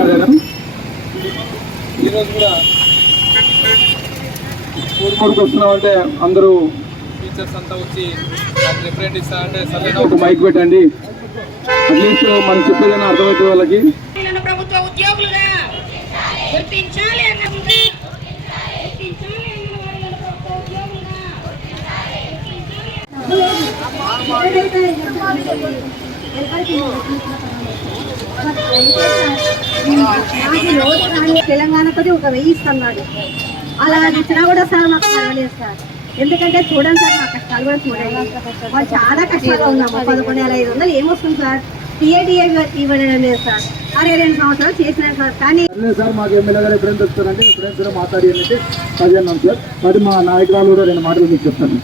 మాట్లాడాను. ఈరోజు కూడా ఊరుమూరుకు వస్తున్నామంటే అందరూ టీచర్స్ అంతా వచ్చి రిప్రజెంట్ ఇస్తారంటే సరైన ఒక మైక్ పెట్టండి, అట్లీస్ట్ మనం చెప్పేదని అర్థమవుతుంది వాళ్ళకి. ప్రభుత్వ ఉద్యోగులుగా గుర్తించాలి తెలంగాణతో ఒక 1000 ఇస్తున్నాడు. అలా ఇచ్చినా కూడా సార్ మాకు పర్వాలేదు సార్. ఎందుకంటే చూడండి సార్, మా కష్టాలు కూడా చూడండి. వాళ్ళు చాలా కష్టాలు ఉన్నాము. 11,500 ఏమొస్తుంది సార్? టీఏటీఏ ఇవ్వడం లేదు సార్. 62 సంవత్సరాలు చేసినారు సార్. కానీ సార్ మాకు ఎమ్మెల్యే గారు ఎప్పుడైనా వస్తారంటే ఎప్పుడైనా మాట్లాడి అంటే 10 అన్నాం సార్. మరి మా నాయకురాలు కూడా 2 మాటలు మీకు చెప్తాను.